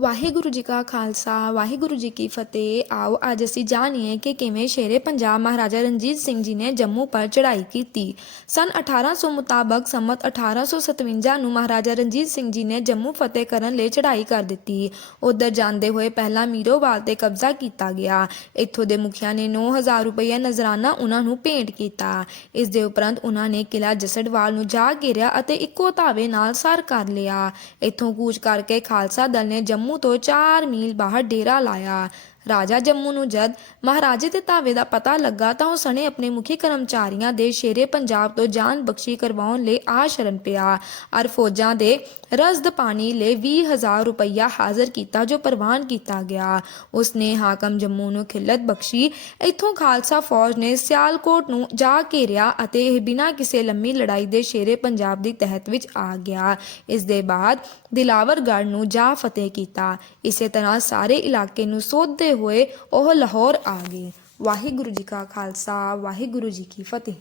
ਵਾਹਿਗੁਰੂ ਜੀ ਕਾ ਖਾਲਸਾ, ਵਾਹਿਗੁਰੂ ਜੀ ਕੀ ਫਤਿਹ। ਆਓ ਅੱਜ ਅਸੀਂ ਜਾਣੀਏ ਕਿ ਕਿਵੇਂ ਸ਼ੇਰੇ ਪੰਜਾਬ ਮਹਾਰਾਜਾ ਰਣਜੀਤ ਸਿੰਘ ਜੀ ਨੇ ਜੰਮੂ ਪਰ ਚੜ੍ਹਾਈ ਕੀਤੀ। ਸਨ 1800 ਮੁਤਾਬਕ ਸੰਮਤ 1857 ਨੂੰ ਮਹਾਰਾਜਾ ਰਣਜੀਤ ਸਿੰਘ ਜੀ ਨੇ ਜੰਮੂ ਫਤਿਹ ਕਰਨ ਲਈ ਚੜ੍ਹਾਈ ਕਰ ਦਿੱਤੀ। ਉਧਰ ਜਾਂਦੇ ਹੋਏ ਪਹਿਲਾਂ ਮੀਰੋਵਾਲ ਤੇ ਕਬਜ਼ਾ ਕੀਤਾ ਗਿਆ। ਇੱਥੋਂ ਦੇ ਮੁਖੀਆਂ ਨੇ 9000 ਰੁਪਏ ਨਜ਼ਰਾਨਾ ਉਹਨਾਂ ਨੂੰ ਭੇਂਟ ਕੀਤਾ। ਇਸ ਦੇ ਉਪਰੰਤ ਉਹਨਾਂ ਨੇ ਕਿਲਾ ਜਸੜਵਾਲ ਨੂੰ ਜਾ ਘੇਰਿਆ ਅਤੇ ਇੱਕੋ ਧਾਵੇ ਨਾਲ ਸਰ ਕਰ ਲਿਆ। ਇੱਥੋਂ ਕੂਚ ਕਰਕੇ ਖਾਲਸਾ ਦਲ ਨੇ ਜੰਮੂ ਤੋਂ 4 ਮੀਲ ਬਾਹਰ ਡੇਰਾ ਲਾਇਆ। ਰਾਜਾ ਜੰਮੂ ਨੂੰ ਜਦ ਮਹਾਰਾਜੇ ਦੇ ਧਾਵੇ ਦਾ ਪਤਾ ਲੱਗਾ ਤਾਂ ਉਹ ਸਣੇ ਆਪਣੇ ਮੁਖੀ ਕਰਮਚਾਰੀਆਂ ਦੇ ਸ਼ੇਰੇ ਪੰਜਾਬ ਤੋਂ ਜਾਨ ਬਖਸ਼ੀ ਕਰਵਾਉਣ ਲਈ ਆ ਸ਼ਰਨ ਪਿਆ। ਅਰ ਫੌਜਾਂ ਦੇ ਰਜ਼ਦ ਪਾਣੀ ਲਈ 20000 ਰੁਪਇਆ ਹਾਜ਼ਰ ਕੀਤਾ ਜੋ ਪ੍ਰਵਾਨ ਕੀਤਾ ਗਿਆ। ਉਸਨੇ ਹਾਕਮ ਜੰਮੂ ਨੂੰ ਖਿਲਤ ਬਖਸ਼ੀ। ਇੱਥੋਂ ਖਾਲਸਾ ਫੌਜ ਨੇ ਸਿਆਲਕੋਟ ਨੂੰ ਜਾ ਘੇਰਿਆ ਅਤੇ ਇਹ ਬਿਨਾਂ ਕਿਸੇ ਲੰਮੀ ਲੜਾਈ ਦੇ ਸ਼ੇਰੇ ਪੰਜਾਬ ਦੀ ਤਹਿਤ ਵਿੱਚ ਆ ਗਿਆ। ਇਸ ਦੇ ਬਾਅਦ ਦਿਲਾਵਰਗੜ੍ਹ ਨੂੰ ਜਾ ਫਤਿਹ ਕੀਤਾ। ਇਸੇ ਤਰ੍ਹਾਂ ਸਾਰੇ ਇਲਾਕੇ ਨੂੰ ਸੋਧ ਸੋਧਦੇ ਹੋਏ ਉਹ ਲਾਹੌਰ ਆ ਗਏ। ਵਾਹਿਗੁਰੂ ਜੀ ਕਾ ਖਾਲਸਾ ਵਾਹਿਗੁਰੂ ਜੀ ਕੀ ਫਤਿਹ।